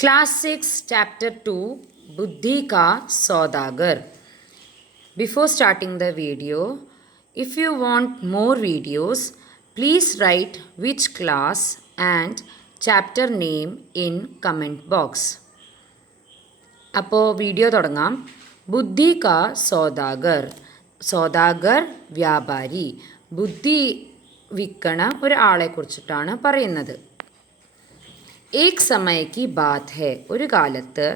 Class 6, Chapter 2, Buddhi Ka Saudagar. Before starting the video, if you want more videos, please write which class and chapter name in comment box. അപ്പോൾ video തുടങ്ങാം. ബുദ്ധി കാ സൗദാഗർ. സൗദാഗർ വ്യാപാരി. ബുദ്ധി വിൽക്കണ ഒരാളെക്കുറിച്ചിട്ടാണ് പറയുന്നത്. एक समय की बात है. ഒരു കാലത്ത്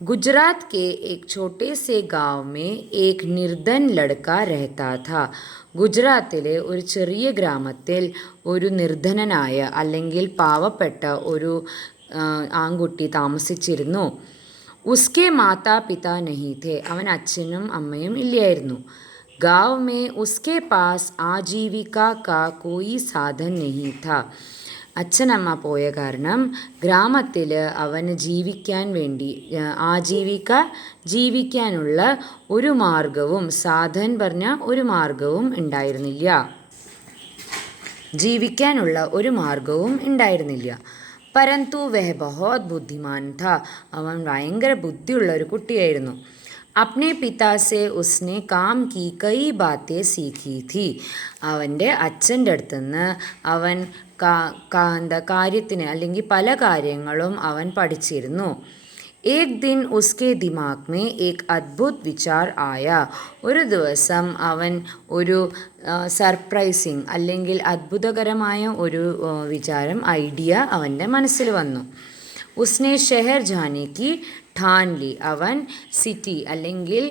गुजरात के एक छोटे से गांव में एक निर्धन लड़का रहता था. ഗുജറാത്തിലെ ഒരു ചെറിയ ഗ്രാമത്തിൽ ഒരു നിർധനനായ അല്ലെങ്കിൽ പാവപ്പെട്ട ഒരു ആൺകുട്ടി താമസിച്ചിരുന്നു. ഉസ്കെ മാതാ പിതാ നഹീ थे. അവൻ അച്ഛനും അമ്മയും ഇല്ലായിരുന്നു. गांव में उसके पास आजीविका का कोई साधन नहीं था. അച്ഛനമ്മ പോയ കാരണം ഗ്രാമത്തിൽ അവന് ജീവിക്കാൻ വേണ്ടി ജീവിക്കാനുള്ള ഒരു മാർഗവും സാധൻ പറഞ്ഞ ഒരു മാർഗവും ഉണ്ടായിരുന്നില്ല. ജീവിക്കാനുള്ള ഒരു മാർഗവും ഉണ്ടായിരുന്നില്ല. പരന്തു വഹ് ബഹുത് ബുദ്ധിമാൻ ഥാ. അവൻ ഭയങ്കര ബുദ്ധിയുള്ള ഒരു കുട്ടിയായിരുന്നു. अपने पिता से उसने काम की कई बातें सीखी थी. അവൻ്റെ അച്ഛൻ്റെ അടുത്തുനിന്ന് അവൻ കാര്യത്തിന് അല്ലെങ്കിൽ പല കാര്യങ്ങളും അവൻ പഠിച്ചിരുന്നു. एक दिन उसके दिमाग में एक अद्भुत विचार आया. ഒരു ദിവസം അവൻ ഒരു സർപ്രൈസിങ് അല്ലെങ്കിൽ അത്ഭുതകരമായ ഒരു വിചാരം ഐഡിയ അവൻ്റെ മനസ്സിൽ വന്നു. ഉസ്നെ ഷെഹർ ജാനെ കി ഠാൻ ലി. അവൻ സിറ്റി അല്ലെങ്കിൽ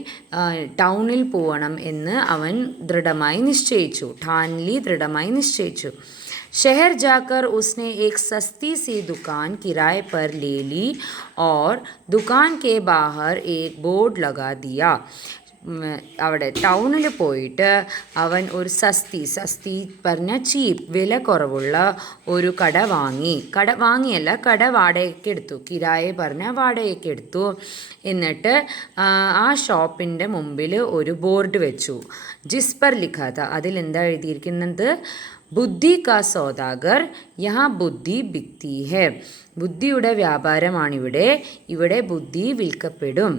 ടൗണിൽ പോകണം എന്ന് അവൻ ദൃഢമായി നിശ്ചയിച്ചു. शहर जाकर उसने एक सस्ती सी दुकान किराए पर ले ली और दुकान के बाहर एक बोर्ड लगा दिया. അവിടെ ടൗണിൽ പോയിട്ട് അവൻ ഒരു സസ്തി പറഞ്ഞ ചീപ്പ് വില കുറവുള്ള ഒരു കട വാടകയ്ക്ക് എടുത്തു. കിരായ പറഞ്ഞ വാടകയ്ക്ക് എടുത്തു. എന്നിട്ട് ആ ഷോപ്പിൻ്റെ മുമ്പിൽ ഒരു ബോർഡ് വെച്ചു. ജിസ് പർ ലിഖാ ഥാ. അതിലെന്താ എഴുതിയിരിക്കുന്നത്? ബുദ്ധി കാ സൗദാഗർ യഹാ ബുദ്ധി ബിക്തി ഹെ. ബുദ്ധിയുടെ വ്യാപാരമാണിവിടെ. ഇവിടെ ബുദ്ധി വിൽക്കപ്പെടും.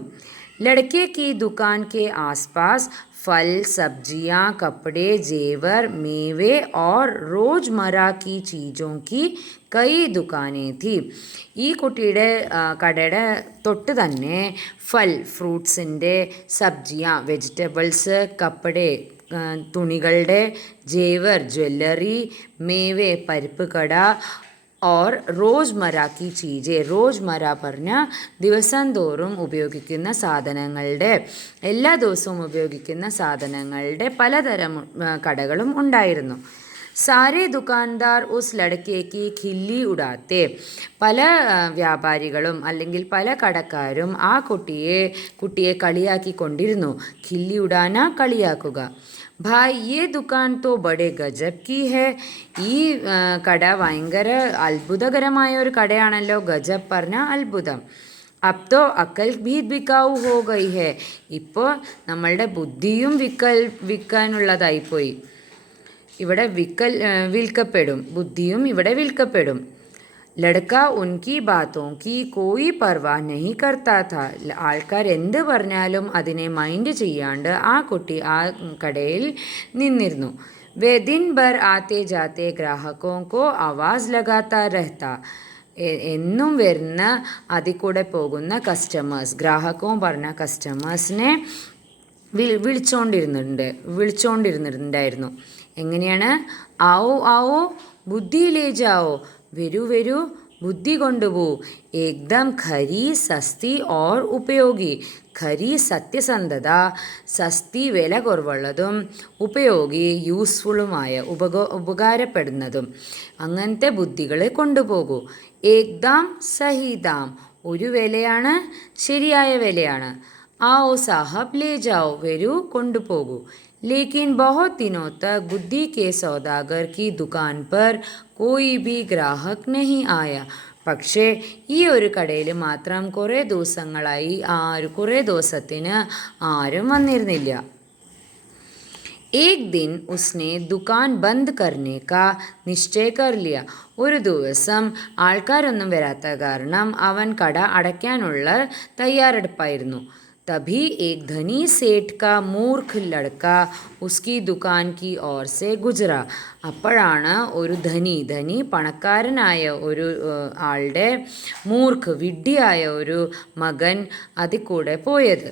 लड़के की दुकान के आसपास फल, सब्जियां, कपड़े, जेवर, मेवे और रोज़मर्रा की चीज़ों की कई दुकानें थी. ഈ കുട്ടിയുടെ കടയുടെ തൊട്ട് തന്നെ ഫ്രൂട്ട്സിൻ്റെ, സബ്ജിയ വെജിറ്റബിൾസ്, കപ്പടെ തുണികളുടെ, ജേവർ ജ്വല്ലറി, മേവെ പരിപ്പ് കട और रोज़मर्रा की चीज़ें. रोज़मर्रा പറഞ്ഞാൽ ദിവസം തോറും ഉപയോഗിക്കുന്ന സാധനങ്ങളുടെ, എല്ലാ ദിവസവും ഉപയോഗിക്കുന്ന സാധനങ്ങളുടെ പലതരം കടകളും ഉണ്ടായിരുന്നു. സാരേ ദുക്കാൻദാർ ഉസ് ലടക്കേക്ക് ഖില്ലി ഉഡാത്തെ. പല വ്യാപാരികളും അല്ലെങ്കിൽ പല കടക്കാരും ആ കുട്ടിയെ കളിയാക്കിക്കൊണ്ടിരുന്നു. ഖില്ലി ഉഡാന കളിയാക്കുക. ഭായ് യേ ദുക്കാൻ തോ ബഡേ ഗജബ് കി ഹെ. ഈ കട ഭയങ്കര അത്ഭുതകരമായ ഒരു കടയാണല്ലോ. ഗജബ് പറഞ്ഞ അത്ഭുതം. അബ് തോ അക്കൽ ഭീ ബിക്കാവു ഹോ ഗൈ ഹെ. ഇപ്പോൾ നമ്മളുടെ ബുദ്ധിയും വിൽക്കാനുള്ളതായിപ്പോയി. ഇവിടെ വിൽക്കപ്പെടും. ബുദ്ധിയും ഇവിടെ വിൽക്കപ്പെടും. ലഡ്ക ഉൻകി ബാത്തോं की कोई परवाह नहीं करता था. ആൾക്കാർ എന്ത് പറഞ്ഞാലും അതിനെ മൈൻഡ് ചെയ്യാണ്ട് ആ കുട്ടി ആ കടയിൽ നിന്നിരുന്നു. വേ ദിൻ ഭർ ആത്തെ ജാത്തെ ഗ്രാഹക്കോ കോ ആവാസ് ലഗാത്താ രഹ്താ. എന്നും വരുന്ന അതിൽ കൂടെ പോകുന്ന ഗ്രാഹക്കോ പറഞ്ഞ കസ്റ്റമേഴ്സിനെ വിളിച്ചോണ്ടിരുന്നുണ്ടായിരുന്നു. എങ്ങനെയാണ്? ആവോ ആവോ ബുദ്ധി ലേ ജാവോ. വരൂ ബുദ്ധി കൊണ്ടുപോ. ഏകദം ഖരി, സസ്തി ഓർ ഉപയോഗി. ഖരി സത്യസന്ധത, സസ്തി വില കുറവുള്ളതും, ഉപയോഗി യൂസ്ഫുള്ളുമായ ഉപകാരപ്പെടുന്നതും. അങ്ങനത്തെ ബുദ്ധികളെ കൊണ്ടുപോകൂ. ഏകദം സഹിദാം. ഒരു വിലയാണ്, ശരിയായ വിലയാണ്. आओ साहब ले जाओ. വരൂ കൊണ്ടുപോകൂ. लेकिन बहुत दिनों तक बुद्धि के सौदागर की दुकान पर कोई भी ग्राहक नहीं आया. പക്ഷേ ഈ ഒരു കടയിൽ മാത്രം കുറേ ദിവസത്തിന് ആരും വന്നിരുന്നില്ല. एक दिन उसने दुकान बंद करने का നിശ്ചയ कर लिया. ഒരു ദിവസം ആൾക്കാരൊന്നും വരാത്ത കാരണം അവൻ കട അടയ്ക്കാനുള്ള തയ്യാറെടുപ്പായിരുന്നു. तभी एक धनी सेठ का मूर्ख लड़का उसकी दुकान की ओर से गुजरा. അപ്പോഴാണ് ഒരു ധനി പണക്കാരനായ ഒരു ആളുടെ മൂർഖ് വിഡ്ഢിയായ ഒരു മകൻ അതിൽ കൂടെ പോയത്.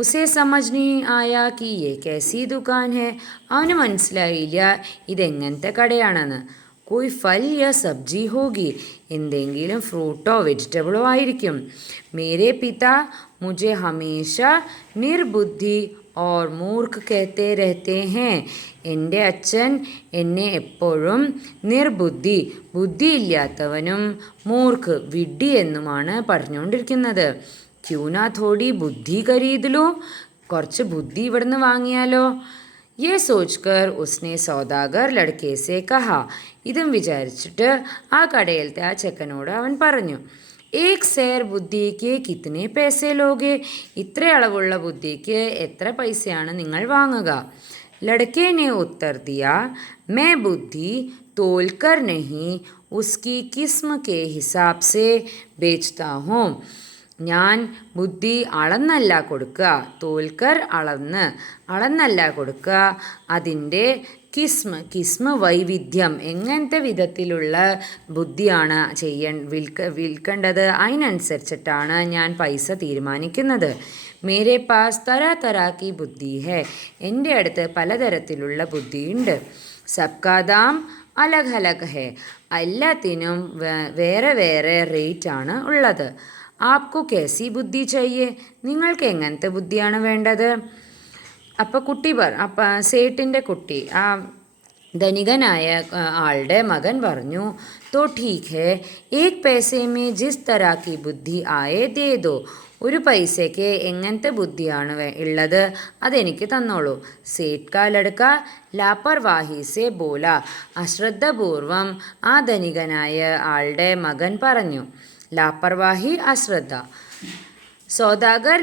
ഉസേ സമജ് നീ ആയ കി യേ കൈസി ദുകാൻ ഹെ. അവന് മനസ്സിലായില്ല ഇതെങ്ങനത്തെ കടയാണെന്ന്. कोई फल या सब्जी होगी. എന്തെങ്കിലും ഫ്രൂട്ടോ വെജിറ്റബിളോ ആയിരിക്കും. मेरे पिता मुझे हमेशा निर्बुद्धि और मूर्ख कहते रहते हैं. എൻ്റെ അച്ഛൻ എന്നെ എപ്പോഴും നിർബുദ്ധി ബുദ്ധിയില്ലാത്തവനും മൂർഖ് വിഡ്ഢി എന്നുമാണ് പറഞ്ഞുകൊണ്ടിരിക്കുന്നത്. ക്യൂന തോടി ബുദ്ധി ഖരീദലോ. കുറച്ച് ബുദ്ധി ഇവിടുന്ന് വാങ്ങിയാലോ. ये सोचकर उसने സൗദാഗർ ലड़के से कहा. ഇതും വിചാരിച്ചിട്ട് ആ കടയിലത്തെ ആ ചെക്കനോട് അവൻ പറഞ്ഞു, ഏക് സേർ ബുദ്ധിക്ക് കിത്തനെ പൈസേ ലോകെ. ഇത്ര അളവുള്ള ബുദ്ധിക്ക് എത്ര പൈസയാണ് നിങ്ങൾ വാങ്ങുക. ലड़के ने उत्तर दिया, मैं बुद्धि तोलकर नहीं उसकी किस्म के हिसाब से बेचता हूँ. ഞാൻ ബുദ്ധി അളന്നല്ല കൊടുക്കുക. തോൽക്കർ അളന്നല്ല കൊടുക്കുക. അതിൻ്റെ കിസ്മ വൈവിധ്യം, എങ്ങനത്തെ വിധത്തിലുള്ള ബുദ്ധിയാണ് വിൽക്കേണ്ടത് അതിനനുസരിച്ചിട്ടാണ് ഞാൻ പൈസ തീരുമാനിക്കുന്നത്. മേരെ പാസ് തരാ തരാക്കി ബുദ്ധി ഹെ. എൻ്റെ അടുത്ത് പലതരത്തിലുള്ള ബുദ്ധിയുണ്ട്. സബ്കാ ദാം അലഗ് അലഗ് ഹെ. എല്ലാത്തിനും വേറെ വേറെ റേറ്റാണ് ഉള്ളത്. ആപ്കോ കേസി ബുദ്ധി ചെയ്യേ. നിങ്ങൾക്ക് എങ്ങനത്തെ ബുദ്ധിയാണ് വേണ്ടത്. അപ്പം സേട്ടിൻ്റെ കുട്ടി, ആ ധനികനായ ആളുടെ മകൻ പറഞ്ഞു, तो ठीक है, एक पैसे में जिस तरह की बुद्धि आए दे दो. ഒരു പൈസയ്ക്ക് എങ്ങനത്തെ ബുദ്ധിയാണ് ഉള്ളത് അതെനിക്ക് തന്നോളൂ. സേഠ് കാ ലഡ്ക ലാപർവാഹി സെ ബോല. അശ്രദ്ധപൂർവം ആ ധനികനായ ആളുടെ മകൻ പറഞ്ഞു. लापरवाही अश्रद्धा. सौदागर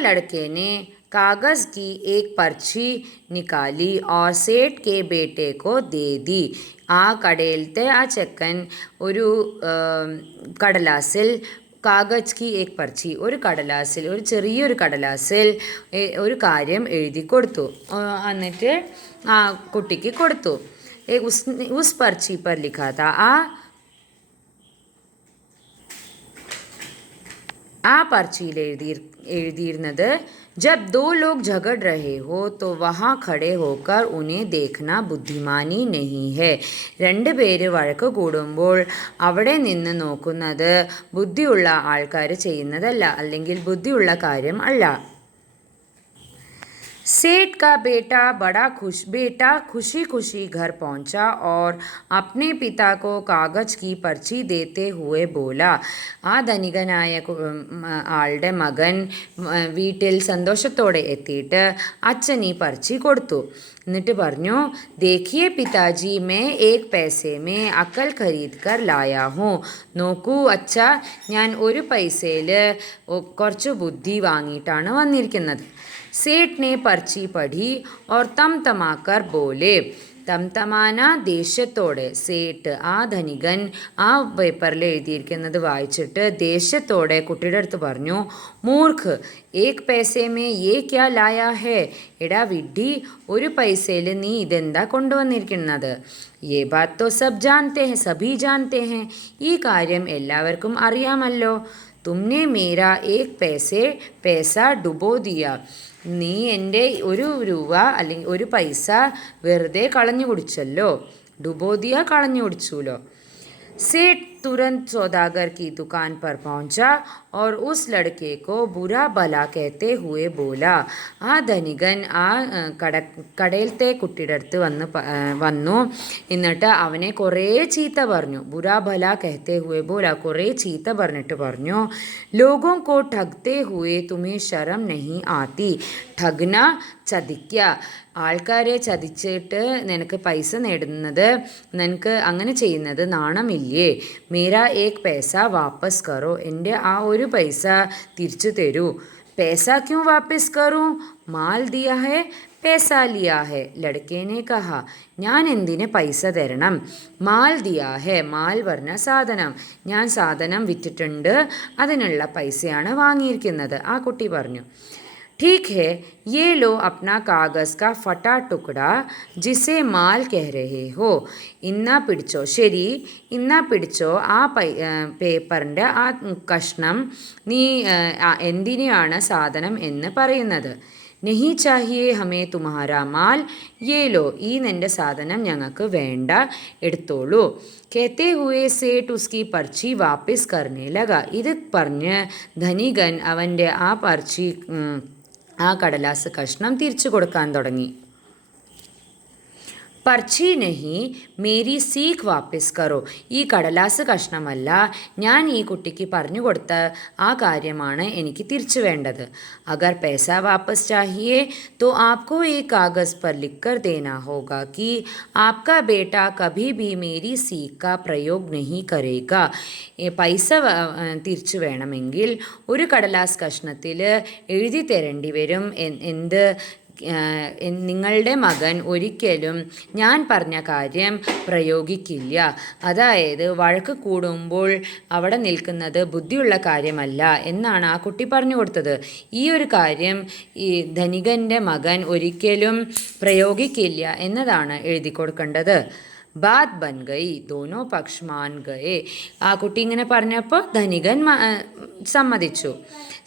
लड़के ने कागज़ की एक पर्ची निकाली और सेठ के बेटे को दे दी. ആ കടയിലത്തെ ആ ചെക്കൻ ഒരു കടലാസിൽ കാഗജ് കി ഏക് പർച്ചി, ഒരു ചെറിയൊരു കടലാസിൽ ഒരു കാര്യം എഴുതി കൊടുത്തു. എന്നിട്ട് ആ കുട്ടിക്ക് കൊടുത്തു. उस पर्ची पर लिखा था, ആ पर्चिയിൽ എഴുതിയിരുന്നത്, जब दो लोग झगड़ रहे हो तो वहाँ खड़े होकर उन्हें देखना बुद्धिमानी नहीं है. രണ്ട് പേര് വഴക്ക് കൂടുമ്പോൾ അവിടെ നിന്ന് നോക്കുന്നത് ബുദ്ധിയുള്ള ആൾക്കാർ ചെയ്യുന്നതല്ല, അല്ലെങ്കിൽ ബുദ്ധിയുള്ള കാര്യം അല്ല. सेठ का बेटा खुशी खुशी घर पहुंचा और अपने पिता को कागज़ की पर्ची देते हुए बोला. ആ ധനികനായ ആളുടെ മകൻ വീട്ടിൽ സന്തോഷത്തോടെ എത്തിയിട്ട് അച്ഛൻ ഈ പർച്ചി കൊടുത്തു. എന്നിട്ട് പറഞ്ഞു, देखिए पिताजी, मैं एक पैसे में अकल खरीद कर लाया हूँ. നോക്കൂ അച്ഛ, ഞാൻ ഒരു പൈസയിൽ കുറച്ച് ബുദ്ധി വാങ്ങിയിട്ടാണ് വന്നിരിക്കുന്നത്. सेठ ने पर्ची पढ़ी और तमतमाकर बोले. തംതമാന ദേഷ്യത്തോടെ സേട്ട്, ആ ധനികൻ ആ പേപ്പറിൽ എഴുതിയിരിക്കുന്നത് വായിച്ചിട്ട് ദേഷ്യത്തോടെ കുട്ടിയുടെ അടുത്ത് പറഞ്ഞു, മൂർഖ്, ഏക് പൈസേ മേ യേ ക്യാ ലായാ ഹേ. എടാ വിഡ്ഢി, ഒരു പൈസയിൽ നീ ഇതെന്താ കൊണ്ടുവന്നിരിക്കുന്നത്. യേ ബാത് തോ സഭി ജാൻതേ ഹേ. ഈ കാര്യം എല്ലാവർക്കും അറിയാമല്ലോ. തുമ്നെ മേരാ ഏക് പൈസ ഡുബോ ദിയ. നീ എൻ്റെ ഒരു രൂപ അല്ലെങ്കിൽ ഒരു പൈസ വെറുതെ കളഞ്ഞു കുടിച്ചല്ലോ. ഡുബോദിയ കളഞ്ഞു കുടിച്ചുല്ലോ. सेठ तुरंत सौदागर की दुकान पर पहुंचा और उस लड़के को बुरा भला कहते हुए बोला. ആ ധനികൻ ആ കടയിലത്തെ കുട്ടിയുടെ അടുത്ത് വന്നു. എന്നിട്ട് അവനെ കുറേ ചീത്ത പറഞ്ഞു. ബുരാ ഭല കഹത്തെ ഹുവേ ബോല, കുറേ ചീത്ത പറഞ്ഞിട്ട് പറഞ്ഞു, ലോഗോं को ठगते हुए तुम्हें शर्म नहीं आती. ठगना, ചതിക്കുക. ആൾക്കാരെ ചതിച്ചിട്ട് നിനക്ക് പൈസ നേടുന്നത്, നിനക്ക് അങ്ങനെ ചെയ്യുന്നത് നാണമില്ലേ. മേരാ ഏക് പൈസ വാപ്പസ് കറോ. എൻ്റെ ആ ഒരു പൈസ തിരിച്ചു തരൂ. पैसा क्यों वापस करूं? माल दिया है, पैसा लिया है. लड़के ने कहा. ഞാൻ എന്തിന് പൈസ തരണം? മാൽ ദിയാ ഹെ, മാൽ പറഞ്ഞ സാധനം. ഞാൻ സാധനം വിറ്റിട്ടുണ്ട്, അതിനുള്ള പൈസയാണ് വാങ്ങിയിരിക്കുന്നത്. ആ കുട്ടി പറഞ്ഞു. ठीक है, ये लो अपना कागज़ का फटा टुकड़ा जिसे മാൽ കഹ രഹേ ഹോ. ഇന്നാ പിടിച്ചോ, ശരി, ഇന്നാ പിടിച്ചോ ആ പേപ്പറിൻ്റെ ആ കഷ്ണം. നീ എന്തിനെയാണ് സാധനം എന്ന് പറയുന്നത്? നെഹി ചാഹിയേ ഹമേ തുമ്ഹാരാ മാൽ, യേ ലോ, ഈ നിൻ്റെ സാധനം ഞങ്ങൾക്ക് വേണ്ട, എടുത്തോളൂ. कहते हुए सेठ उसकी पर्ची वापस करने लगा. ഇത് പറഞ്ഞ് ധനികൻ അവൻ്റെ ആ പർച്ചി, ആ കടലാസ് കഷ്ണം തിരിച്ചു കൊടുക്കാൻ തുടങ്ങി. പർച്ചി നഹി, മേരി സീഖ് വാപ്പിസ് കറോ. ഈ കടലാസ് കഷ്ണമല്ല, ഞാൻ ഈ കുട്ടിക്ക് പറഞ്ഞു കൊടുത്ത ആ കാര്യമാണ് എനിക്ക് തിരിച്ചു വേണ്ടത്. അഗർ പൈസ വാപ്പസ് ചാഹിയേ तो आपको एक कागज़ पर लिख कर देना होगा कि आपका बेटा कभी भी मेरी सीख का प्रयोग नहीं करेगा. പൈസ തിരിച്ചു വേണമെങ്കിൽ ഒരു കടലാസ് കഷ്ണത്തിൽ എഴുതി തരേണ്ടി വരും, എന്ത്, നിങ്ങളുടെ മകൻ ഒരിക്കലും ഞാൻ പറഞ്ഞ കാര്യം പ്രയോഗിക്കില്ല. അതായത് വഴക്ക് കൂടുമ്പോൾ അവിടെ നിൽക്കുന്നത് ബുദ്ധിയുള്ള കാര്യമല്ല എന്നാണ് ആ കുട്ടി പറഞ്ഞു കൊടുത്തത്. ഈ ഒരു കാര്യം ഈ ധനികൻ്റെ മകൻ ഒരിക്കലും പ്രയോഗിക്കില്ല എന്നതാണ് എഴുതി കൊടുക്കേണ്ടത്. ബാത് ബൻ ഗയി, ദോനോ പക്ഷ് മാൻ ഗയെ. ആ കുട്ടി ഇങ്ങനെ പറഞ്ഞപ്പോൾ ധനികൻ സമ്മതിച്ചു.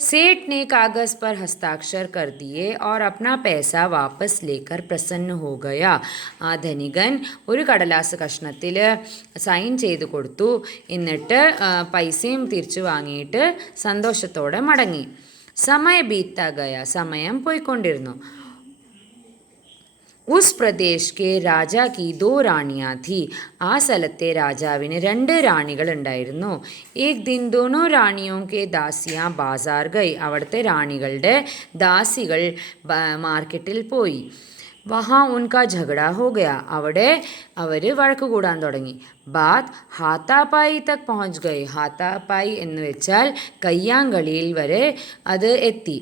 सेठ ने कागज़ पर हस्ताक्षर कर दिए और अपना पैसा वापस लेकर प्रसन्न हो गया. ആ ധനികൻ ഒരു കടലാസ് കഷ്ണത്തിൽ സൈൻ ചെയ്ത് കൊടുത്തു. എന്നിട്ട് പൈസയും തിരിച്ചു വാങ്ങിയിട്ട് സന്തോഷത്തോടെ മടങ്ങി. സമയ ബീത്ത ഗയ, സമയം പോയിക്കൊണ്ടിരുന്നു. ഉസ് പ്രദേശ് കെ രാജാ കി ദോ റാണിയാ ഥി. ആ സ്ഥലത്തെ രാജാവിന് 2 റാണികൾ ഉണ്ടായിരുന്നു. ഏക് ദിൻ ദോനോ റാണിയോ കെ ദാസിയാ ബാസാർ ഗൈ. അവിടുത്തെ റാണികളുടെ ദാസികൾ മാർക്കറ്റിൽ പോയി. വഹാ ഉൻകാ ഝഗഡ ഹോ ഗയ. അവിടെ അവർ വഴക്ക് കൂടാൻ തുടങ്ങി. ബാത് ഹാത്താപ്പായി തക് പहुंच ഗൈ. ഹാത്താപ്പായി എന്ന് വെച്ചാൽ കയ്യാങ്കളിയിൽ വരെ അത് എത്തി.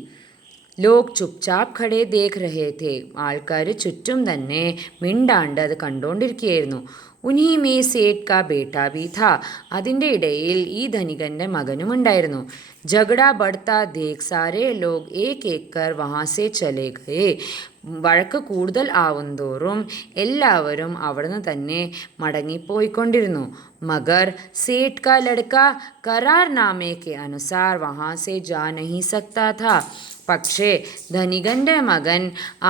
ലോക് ചുപ്ചാപ്പ് ഖടേ ദേഖ് രഹേ ഥേ. ആൾക്കാർ ചുറ്റും തന്നെ മിണ്ടാണ്ട് അത് കണ്ടുകൊണ്ടിരിക്കുകയായിരുന്നു. ഉൻഹി മേ സേഠ് കാ ബേട്ട ബി ഥാ. അതിൻ്റെ ഇടയിൽ ഈ ധനികൻ്റെ മകനും ഉണ്ടായിരുന്നു. झगड़ा बढ़ता देख सारे लोग एक एक कर वहाँ से चले गए. വഴക്ക് കൂടുതൽ ആവുന്തോറും എല്ലാവരും അവിടുന്ന് തന്നെ മടങ്ങിപ്പോയിക്കൊണ്ടിരുന്നു. മഗർ സേഠ് കാ ലഡ്ക കരാർനാമേ കെ അനുസാർ വഹാ സെ ജാ നഹി സക്താ ഥാ. പക്ഷേ ധനികൻ്റെ മകൻ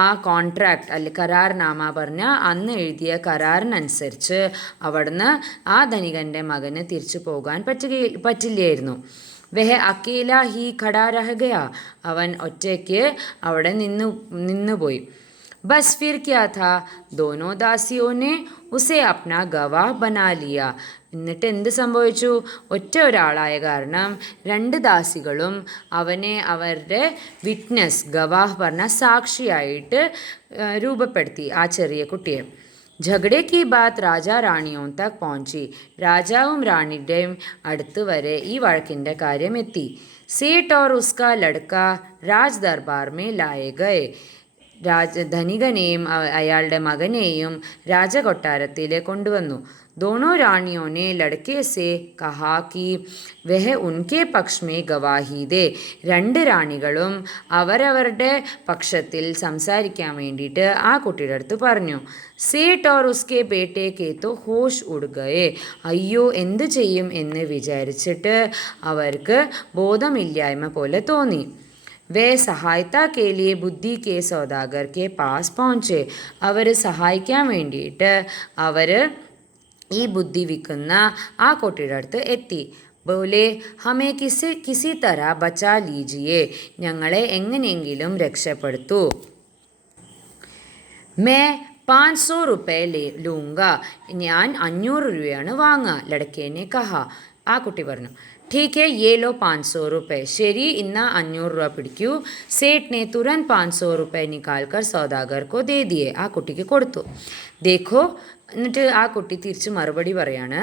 ആ കോൺട്രാക്ട് കരാർനാമ പറഞ്ഞ അന്ന് എഴുതിയ കരാറിനനുസരിച്ച് അവിടുന്ന് ആ ധനികൻ്റെ മകന് തിരിച്ചു പോകാൻ പറ്റില്ലായിരുന്നു. വഹ അക്കേല ഹി ഖടാ രഹ ഗയ. അവൻ ഒറ്റയ്ക്ക് അവിടെ നിന്നുപോയി. ബസ് ഫിർ ക്യാ ഥാ, ദോനോ ദാസിയോനെ ഉസെ അപ്നാ ഗവാഹ് ബനാ ലിയ. എന്നിട്ട് എന്ത് സംഭവിച്ചു? ഒറ്റ ഒരാളായ കാരണം 2 ദാസികളും അവനെ അവരുടെ വിറ്റ്നസ്, ഗവാഹ് പറഞ്ഞ സാക്ഷിയായിട്ട് രൂപപ്പെടുത്തി ആ ചെറിയ കുട്ടിയെ. झगड़े की बात രാജാ റാണിയോ തക് പहुंची. രാജാവും റാണിയുടെയും അടുത്ത് വരെ ഈ വഴക്കിൻ്റെ കാര്യം എത്തി. സേഠ് और उसका लड़का രാജ ദർബാർ में लाए गए. ധനികനെയും അയാളുടെ മകനെയും രാജകൊട്ടാരത്തിൽ കൊണ്ടുവന്നു. दोनों रानियों ने लड़के से कहा कि वह उनके पक्ष में गवाही दे. 2 റാണികളും അവരവരുടെ പക്ഷത്തിൽ സംസാരിക്കാൻ വേണ്ടിയിട്ട് ആ കുട്ടിയുടെ അടുത്ത് പറഞ്ഞു. സേഠ് और उसके बेटे के तो होश उड़ गए. അയ്യോ, എന്ത് ചെയ്യും എന്ന് വിചാരിച്ചിട്ട് അവർക്ക് ബോധമില്ലായ്മ പോലെ തോന്നി. വേ സഹായത കെ ലിയെ ബുദ്ധി കെ സൗദാഗർ കെ പാസ് പहुंचे. അവർ സഹായിക്കാൻ വേണ്ടിയിട്ട് അവർ ഈ ബുദ്ധി വിൽക്കുന്ന ആ കുട്ടിയുടെ അടുത്ത് എത്തി. ബോലെ ഹമേ കിസി തര ബച്ചാ ലീജിയേ. ഞങ്ങളെ എങ്ങനെയെങ്കിലും രക്ഷപ്പെടുത്തൂ. മേ 500 रुपये ലൂങ്ക. ഞാൻ 500 രൂപയാണ് വാങ്ങുക. ലടക്കേനെ കഹ. ആ കുട്ടി പറഞ്ഞു. ठीक है, ये लो 500 रुपये. ശരി, ഇന്ന് 500 രൂപ പിടിക്കൂ. സേഠ് ने तुरंत 500 रुपये निकाल कर सौदागर को दे दिए. ആ കുട്ടിക്ക് കൊടുത്തു. ദേഖോ എന്നിട്ട് ആ കുട്ടി തിരിച്ച് മറുപടി പറയാണ്,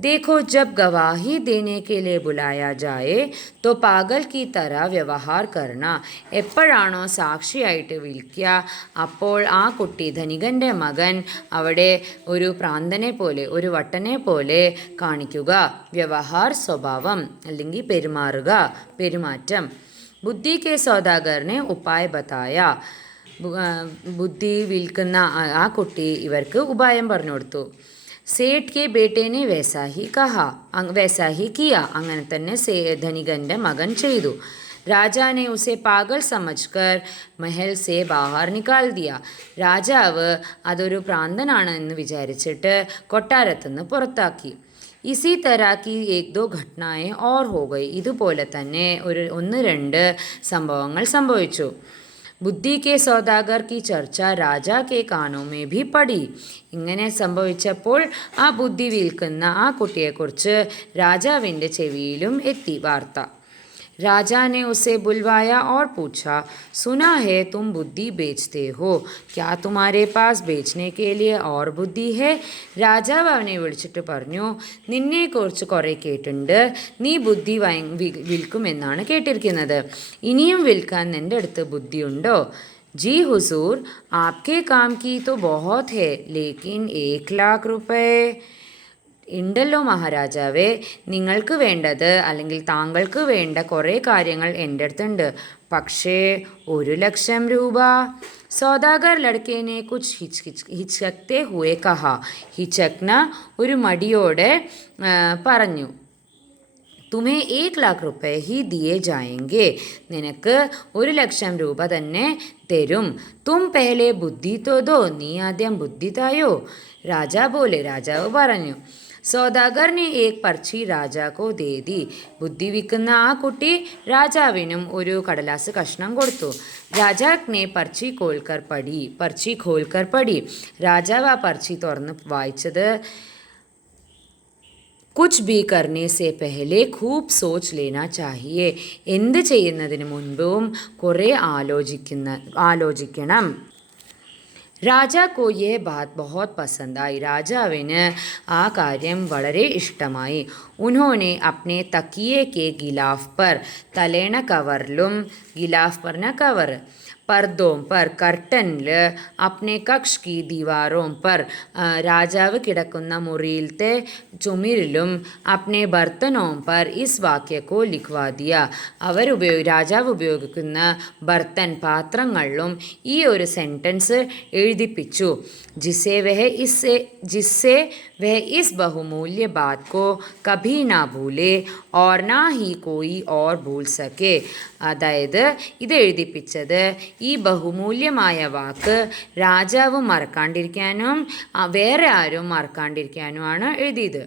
देखो जब गवाही देने के लिए बुलाया जाए तो पागल की तरह വ്യവഹാർ കർണ. എപ്പോഴാണോ സാക്ഷിയായിട്ട് വിളിക്കുക അപ്പോൾ ആ കുട്ടി ധനികൻ്റെ മകൻ അവിടെ ഒരു പ്രാന്തനെ പോലെ ഒരു വട്ടനെ പോലെ കാണിക്കുക. വ്യവഹാർ സ്വഭാവം അല്ലെങ്കിൽ പെരുമാറുക, പെരുമാറ്റം. ബുദ്ധി കെ സൗദാഗറിനെ ഉപായ ബതായ. ബുദ്ധി വിൽക്കുന്ന ആ കുട്ടി ഇവർക്ക് ഉപായം പറഞ്ഞു കൊടുത്തു. സേഠ് കെ ബേട്ടേനെ വൈസാഹി കഹ, വൈസാഹി കിയ, അങ്ങനെ തന്നെ ധനികൻ്റെ മകൻ ചെയ്തു. രാജാനെ ഉസെ പാഗൽ സമജ്കർ മഹൽ സെ ബാഹർ നിക്കാൽ ദിയ. രാജാവ് അതൊരു പ്രാന്തനാണ് എന്ന് വിചാരിച്ചിട്ട് കൊട്ടാരത്തുനിന്ന് പുറത്താക്കി. ഇസി തരാക്കി ഏക് ദോ ഘട്ടനായെ ഓർ ഹോ ഗയി. ഇതുപോലെ തന്നെ ഒന്ന് രണ്ട് സംഭവങ്ങൾ സംഭവിച്ചു. ബുദ്ധി കെ സൗദാഗർ की ചർച്ച രാജാ കെ കാനോ മേ ഭി പടി. ഇങ്ങനെ സംഭവിച്ചപ്പോൾ ആ ബുദ്ധി വിൽക്കുന്ന ആ കുട്ടിയെക്കുറിച്ച് രാജാവിൻ്റെ ചെവിയിലും എത്തി വാർത്ത. राजा ने उसे बुलवाया और पूछा, सुना है तुम बुद्धि बेचते हो, क्या तुम्हारे पास बेचने के लिए और बुद्धि है? രാജാവ് അവനെ വിളിച്ചിട്ട് പറഞ്ഞു, നിന്നെക്കുറിച്ച് കുറേ കേട്ടിട്ടുണ്ട്, നീ ബുദ്ധി വിൽക്കുമെന്നാണ് കേട്ടിരിക്കുന്നത്. ഇനിയും വിൽക്കാൻ നിൻ്റെ അടുത്ത് ബുദ്ധിയുണ്ടോ? जी हुजूर, आपके काम की तो बहुत है, लेकिन 1,00,000 रुपए. ഉണ്ടല്ലോ മഹാരാജാവേ, നിങ്ങൾക്ക് വേണ്ടത് അല്ലെങ്കിൽ താങ്കൾക്ക് വേണ്ട കുറേ കാര്യങ്ങൾ എൻ്റെ അടുത്തുണ്ട്, പക്ഷേ 1,00,000 രൂപ. സൗദാഗർ ലड़के കുച്ച് ഹിച്ചക്തെ ഹുവേ കഹ. ഹിച്ചക്ന ഒരു മടിയോടെ പറഞ്ഞു, തുമേ 1,00,000 रुपए ഹി ദിയേ ജായെങ്കെ. നിനക്ക് 1,00,000 രൂപ തന്നെ തരും. തും പെഹലെ ബുദ്ധി തോ ദോ. നീ ആദ്യം ബുദ്ധി തായോ. രാജാ പോലെ, രാജാവ് പറഞ്ഞു. സൗദാഗർ ने एक पर्ची രാജാ കോ ദേ ദി. ബുദ്ധി വിൽക്കുന്ന ആ കുട്ടി രാജാവിനും ഒരു കടലാസ് കഷ്ണം കൊടുത്തു. രാജാവിനെ പർച്ചി ഖോൽക്കർ പടി. രാജാവ് ആ പർച്ചി തുറന്ന് വായിച്ചത്, കുച്ച് ഭി കർണേ സെ പെഹലെ ഖൂബ് സോച്ച് ലേനാ ചാഹിയേ. എന്ത് ചെയ്യുന്നതിന് മുൻപും കുറേ ആലോചിക്കണം. രാജാ കോ യേ ബാത് ബഹുത് പസന്ദായി. രാജാവിന് ആ കാര്യം വളരെ ഇഷ്ടമായി. ഉൻഹോനെ അപ്നെ തക്കിയെ കെ ഗിലാഫ് പർ, തലേണ കവറിലും, ഗിലാഫ് പറഞ്ഞ കവർ, पर्दों पर, कर्टनिൽ, अपने कक्ष की दीवारों पर, രാജാവ് കിടക്കുന്ന മുറിയിലത്തെ ചുമരിലും, अपने बर्तनों पर इस वाक्य को लिखवा दिया. രാജാവ് ഉപയോഗിക്കുന്ന ബർത്തൻ പാത്രങ്ങളിലും ഈ ഒരു സെൻറ്റൻസ് എഴുതിപ്പിച്ചു. जिससे वह इस बहुमूल्य बात को कभी ना भूले और ना ही कोई और भूल सके. അതായത് ഇത് എഴുതിപ്പിച്ചത് ഈ ബഹുമൂല്യമായ വാക്ക് രാജാവ് മറക്കാണ്ടിരിക്കാനും വേറെ ആരും മറക്കാണ്ടിരിക്കാനുമാണ് എഴുതിയത്.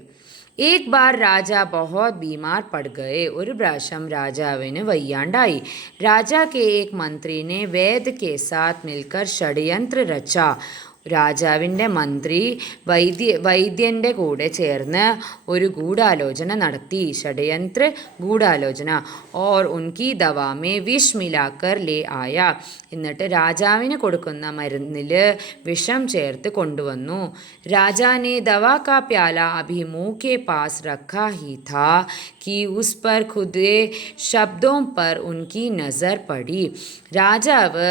एक बार राजा बहुत बीमार पड़ गए. ഒരു പ്രാവശ്യം രാജാവിന് വയ്യാണ്ടായി. राजा के एक मंत्री ने वैद्य के साथ मिलकर षड्यंत्र रचा. രാജാവിൻ്റെ മന്ത്രി വൈദ്യൻ്റെ കൂടെ ചേർന്ന് ഒരു ഗൂഢാലോചന നടത്തി. ഷഡയന്ത്ര ഗൂഢാലോചന. ഓർ ഉൻകി ദവാമേ വിഷ് മിലാക്കർ ലേ ആയ. എന്നിട്ട് രാജാവിന് കൊടുക്കുന്ന മരുന്നിൽ വിഷം ചേർത്ത് കൊണ്ടുവന്നു. രാജാനെ ദവാ കാ പ്യാല അഭി മുँह के पास रखा ही था कि उस पर खुदे शब्दों पर उनकी नज़र पड़ी. രാജാവ്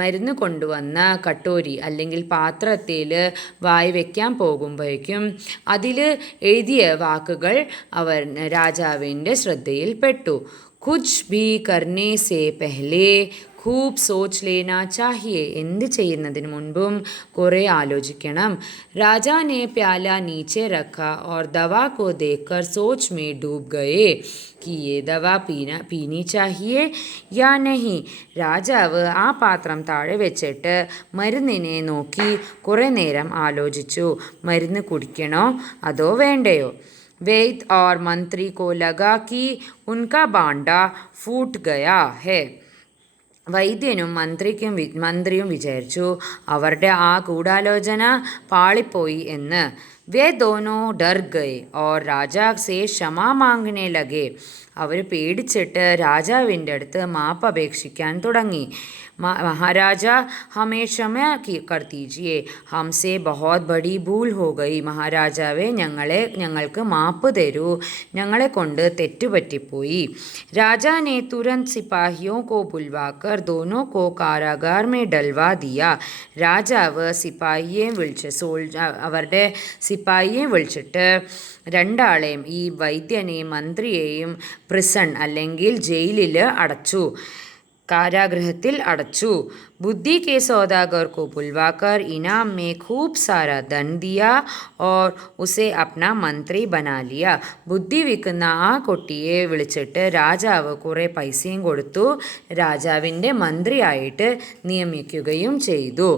മരുന്ന് കൊണ്ടുവന്ന കട്ടോരി അല്ലെങ്കിൽ പാത്രത്തിൽ വായി വയ്ക്കാൻ പോകുമ്പോഴേക്കും അതിൽ എഴുതിയ വാക്കുകൾ രാജാവിൻ്റെ ശ്രദ്ധയിൽപ്പെട്ടു. കുച്ച് ഭി കർണേ സേ പെഹ്ലെ ഖൂബ് സോച്ച് ലേനാ ചാഹിയെ. എന്ത് ചെയ്യുന്നതിന് മുൻപും കുറേ ആലോചിക്കണം. രാജാനെ പ്യാല നീച്ചെ രഖ ഓർ ദവാ കോ ദേഖർ സോച്ച് മേ ഡൂബ് ഗയേ कि ये दवा പീനി ചാഹിയേ യാ നഹി. രാജാവ് ആ പാത്രം താഴെ വെച്ചിട്ട് മരുന്നിനെ നോക്കി കുറേ നേരം ആലോചിച്ചു. മരുന്ന് കുടിക്കണോ അതോ വേണ്ടയോ? वैद्य और मंत्री को लगा कि उनका बांडा फूट गया है. വൈദ്യനും മന്ത്രിയും വിചാരിച്ചു അവരുടെ ആ ഗൂഢാലോചന പാളിപ്പോയി എന്ന്. വേ ദോനോ ഡർ ഗയെ ഓർ രാജാ സേ ക്ഷമാ മാംഗനെ ലഗെ. അവർ പേടിച്ചിട്ട് രാജാവിൻ്റെ അടുത്ത് മാപ്പ് അപേക്ഷിക്കാൻ തുടങ്ങി. महाराजा हमें क्षमा कर दीजिए, हमसे बहुत बड़ी भूल हो गई. മഹാരാജാവേ ഞങ്ങൾക്ക് മാപ്പ് തരൂ, ഞങ്ങളെ കൊണ്ട് തെറ്റുപറ്റിപ്പോയി. राजा ने तुरंत सिपाहियों को बुलवाकर दोनों को कारागार में डलवा दिया. രാജാവ് അവരുടെ സിപ്പായിയെ വിളിച്ചിട്ട് രണ്ടാളെയും, ഈ വൈദ്യനെയും മന്ത്രിയെയും പ്രിസൺ അല്ലെങ്കിൽ ജയിലിൽ അടച്ചു, कारागृहത്തിൽ അടച്ചു. बुद्धि के सौदागर को बुलवाकर इनाम में खूब सारा धन दिया और उसे अपना मंत्री बना लिया. ബുദ്ധി വിൽക്കുന്ന ആ കുട്ടിയെ വിളിച്ചിട്ട് രാജാവ് കുറേ പൈസയും കൊടുത്തു, രാജാവിൻ്റെ മന്ത്രിയായിട്ട് നിയമിക്കുകയും ചെയ്തു.